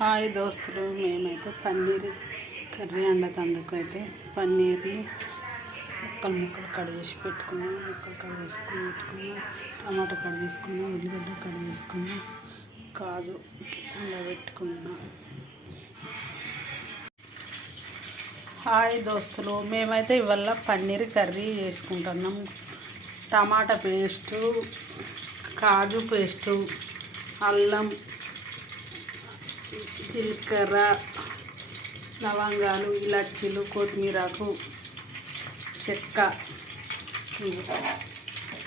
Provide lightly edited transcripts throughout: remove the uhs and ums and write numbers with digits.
Hi దోస్తులు, మేమైతే paneer curry వండుతందుకు అయితే పన్నీర్ని ముక్కలు కట్ చేసి పెట్టుకున్నాం. ముక్కలు కట్ చేసుకుని పెట్టుకున్నాం. టమాటా కట్ చేసుకున్నాం. ఉల్లిగడ్డ కట్ చేసుకున్నాం. కాజు ఇలా పెట్టుకున్నాం. హాయ్ దోస్తులు, మేమైతే ఇవాళ పన్నీర్ కర్రీ చేసుకుంటున్నాం. టమాటా పేస్టు, కాజు పేస్టు, అల్లం, జీలకర్ర, లవంగాలు, ఇలాచీలు, కొత్తిమీరకు, చెక్క,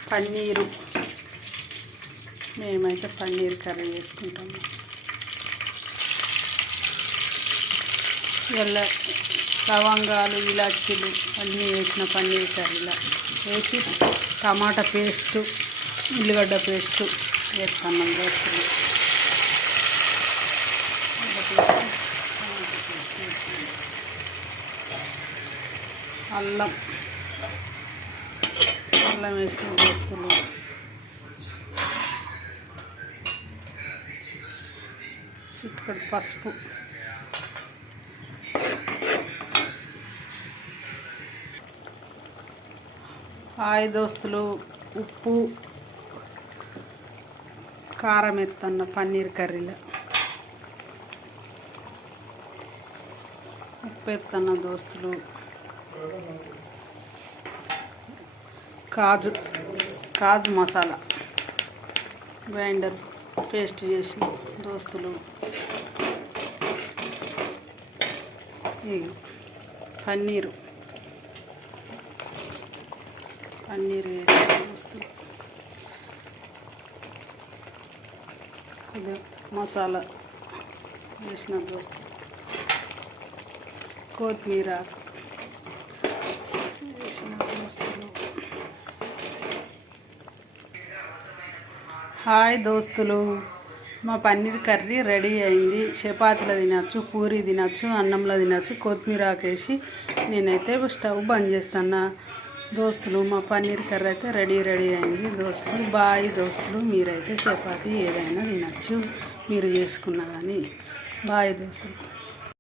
పన్నీరు. మేమైతే పన్నీర్ కర్రీ చేసుకుంటాము. ఇలా లవంగాలు, ఇలాచీలు అన్నీ వేసిన పన్నీర్ కర్రీలో వేసి టమాటా పేస్టు, ఉల్లిగడ్డ పేస్టు వేస్తున్నాం దోస్తులు. అల్లం వేసిన దోస్తులు. చిటికెడు పసుపు, హాయ్ దోస్తులు, ఉప్పు, కారం ఎత్తన్న పన్నీర్ కర్రీలో ఉప్పు ఎత్తన్న దోస్తులు. కాజు మసాలా గ్రైండర్ పేస్ట్ చేసిన దోస్తులు. పన్నీరు వేసిన దోస్తులు. ఇది మసాలా వేసిన దోస్తులు. కొత్తిమీర వేసిన దోస్తులు. హాయ్ దోస్తులు, మా పన్నీర్ కర్రీ రెడీ అయింది. చపాతీలో తినచ్చు, పూరి తినచ్చు, అన్నంలో తినచ్చు. కొత్తిమీర వేసి నేనైతే స్టవ్ బంద్ చేస్తున్నా దోస్తులు. మా పన్నీర్ కర్రీ అయితే రెడీ అయింది దోస్తులు. బాయ్ దోస్తులు, మీరైతే చపాతీ ఏదైనా తినచ్చు మీరు చేసుకున్నా కానీ. బాయ్ దోస్తులు.